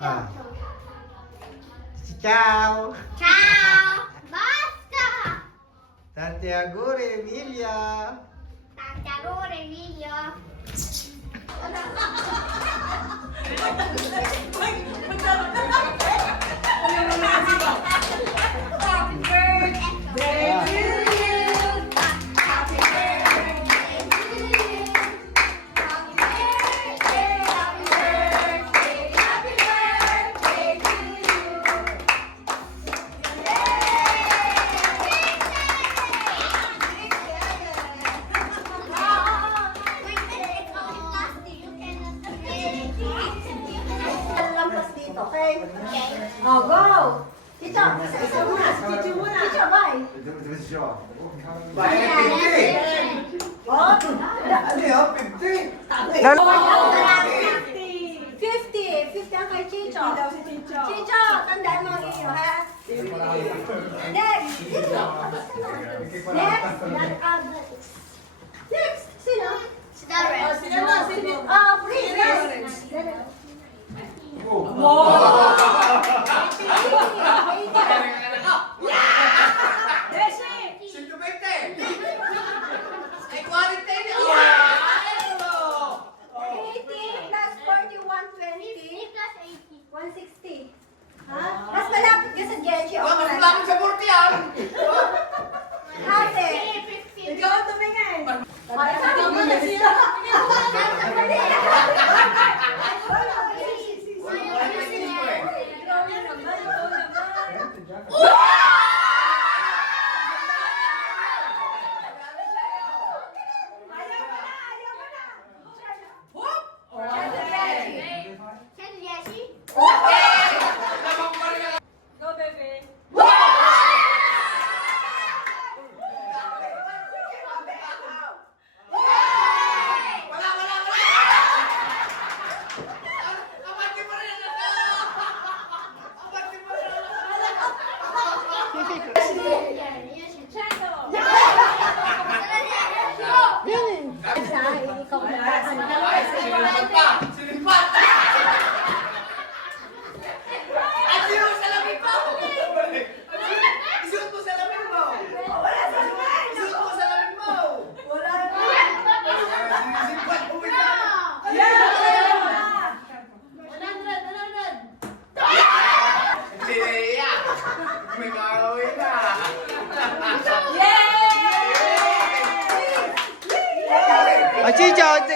Ah. Ciao! Ciao! Basta! Tanti auguri, Emilia! Tanti auguri, Emilio! Happy birthday to you! Happy birthday to you! Happy birthday, happy birthday, happy birthday to you! Lampas dito, okay? Oh, go! Ciccio, isa muna. Ciccio muna. Ciccio, bye. Oh, Ano yun? 50? 50 ang kay Ciccio. Ciccio, tandaan mo ang iyo, ha? Next! Next! Next! Sino? Si Darren. Please, next! Mas malapit ka sa Genji. Ate! Ikaw ang tumingin.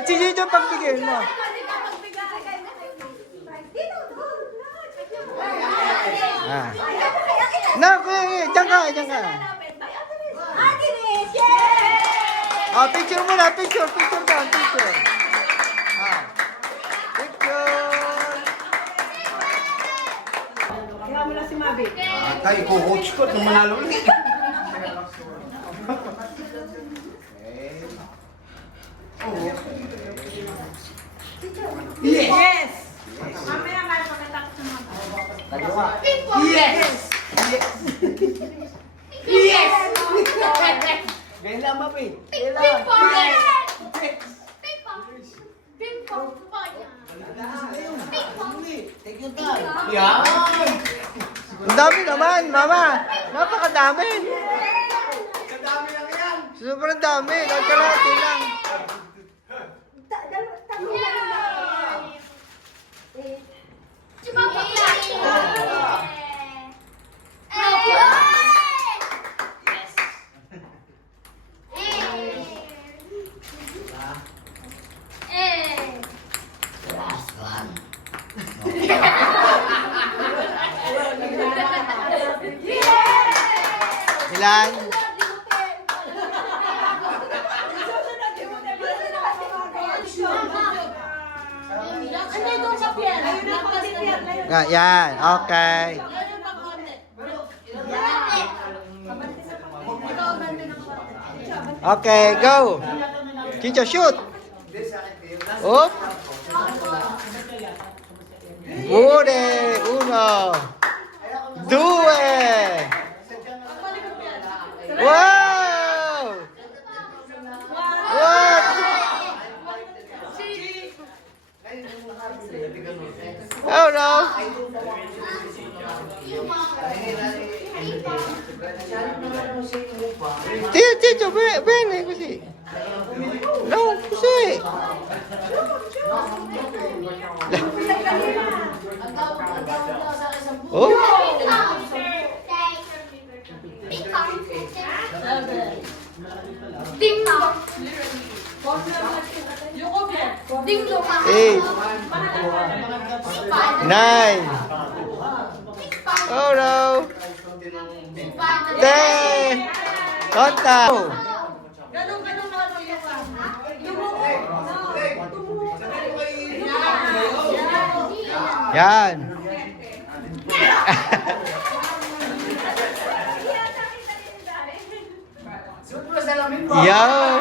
Ciccio yung pagbigay mo. Ah. Diyan ka. Ah, picture muna, picture down, picture. Ah. Picture. Kaya mo na si Mabi. Tayo ko, coach ko, nung manalo ulit. Yes! Mamaya ka pagkatapos ng mga. Yes! Yes! Bella, Mapi. Ping pong! Ping pong! Ping pong! Ping pong! Take your time. Yan! Ang dami naman, Mama. Napakadami. Kadami lang yan. Sobrang dami. Nagkalati lang. Ilan? Yan, okay. Okay, go. Ciccio, shoot. Up. Bude, uno. Due. Wow! Wow! Oh no! Ciccio, bene così. No, così. Oh. Ding dong. Ding dong. 8, 9. Oh no! 10. Konta. Yan. Yan.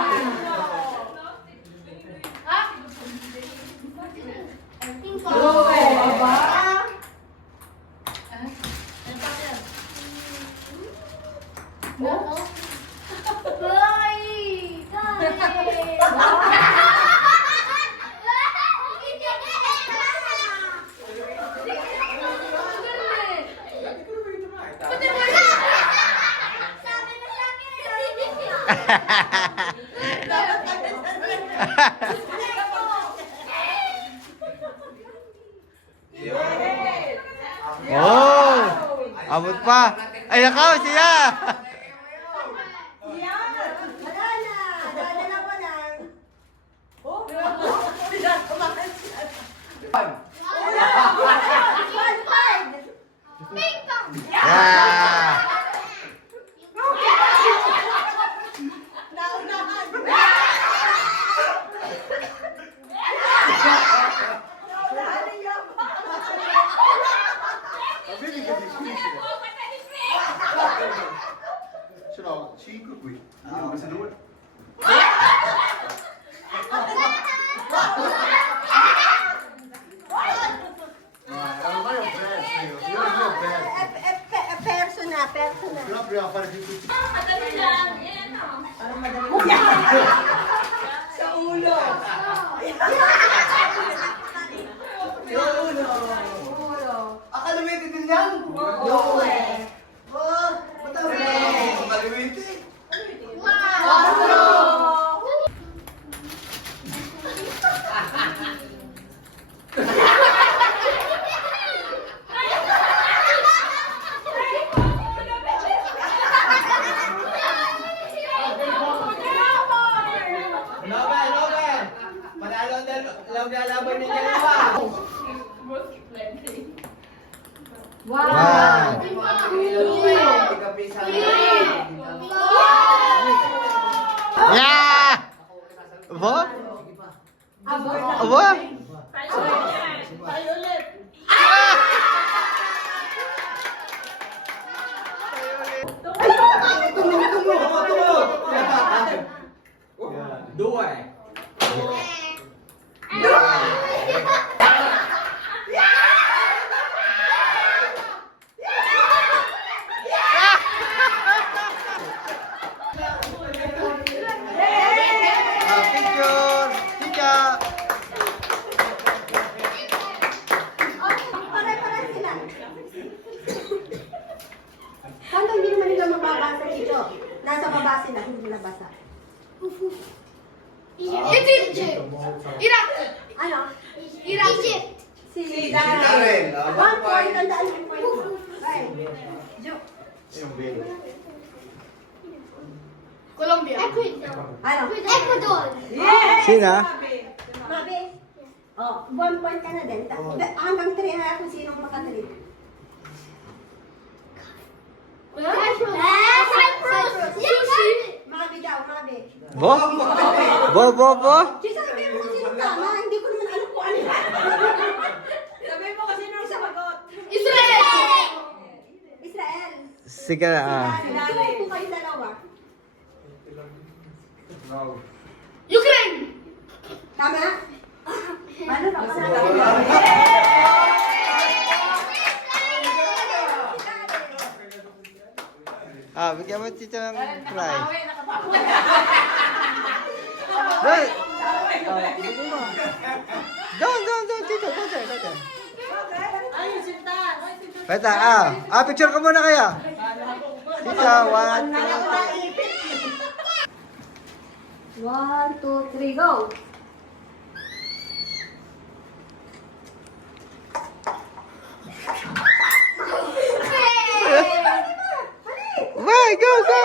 Oh, abot pa. Ay, nakaw siya. Wala na. Dadala ko lang. Yeah. Ce l'ho 5 qui. Io queste due. Ormai ho perso io ho perso. Persona. Però prima fare più tutti. Sa ulo. Akalimiti din yan? Oo eh. Ba't ang akalimiti? Logan! Panalo ang lalaban niya dalawa. One. Yeah! Aba? Aba? Due. Picture! Ciccio! Pare-pare sila. Kano hindi naman nila mababasa dito? Nasa baba sila, hindi nila basa. Egypt. Iraq. Ano? Egypt. Si Darren. Darren. 1 point, tandaan yung point mo. Ay, Jo. Yung bin. Colombia. Ecuador. Ano? Ecuador. Yes! Sino? Mabi. Oh, 1 point ka na din. Hanggang 3 na kung sinong maka-3. Cyprus. Sushi. Mabi daw, mabi. Bo? Bo? Sabi mo kung sino tama, hindi ko naman alam kung ano yan. Sabi mo kasi nung sabagot. Israel. Israel. Sige na. Ito po kayo dalawa. Ukraine. Tama? Ano na? Bigyan mo Ciccio ng fry. Doon! Doon, Ciccio! Ay, sinta. Peta, picture ka muna kaya. Chicha, 1, 2, 1, 2, 3, go! Bye, go, go!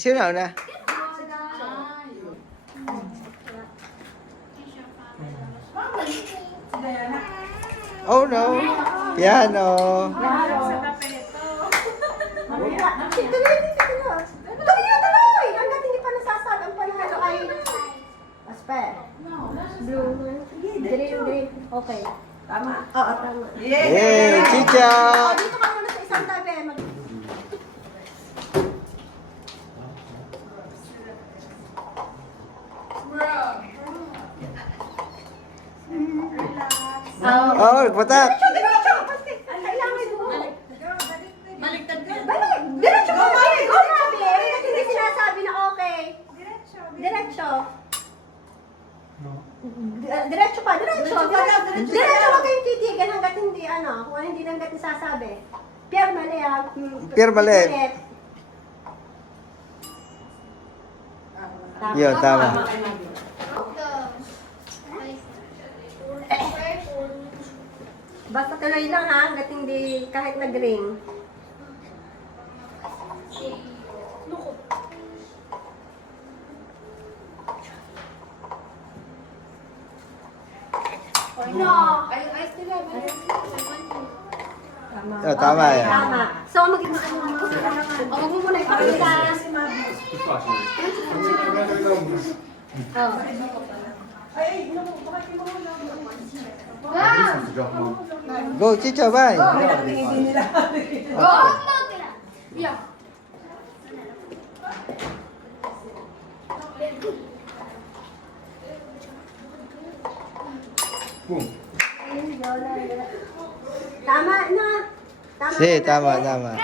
Sino na una? Oh no! Piano! Tuloy! Hanggat hindi pa nasasabi ang panalo ay... Aspe. Blue. Green. Okay. Tama? Oo, tama. Yay! Chicha! Dito ka muna sa isang tabi. Oh, nagpatak! Diretso! Ang kailangan mo. Baliktad ka. Diretso ka! Hanggat hindi sinasabi na okay. Diretso. Diretso pa, diretso. Diretso, huwag kayong titigan hanggat hindi, kung hindi hanggat nasasabi. Pierre mali, Pierre mali. Yun, tama. Basta tuloy lang ha, hanggat hindi kahit nag-ring. No, I still have it. Tama. Oh, tama yan. Tama. So, wag mo muna ipakita. Go, Chicha, bye! Go, yeah. Boom. Tama na. Si, tama, tama.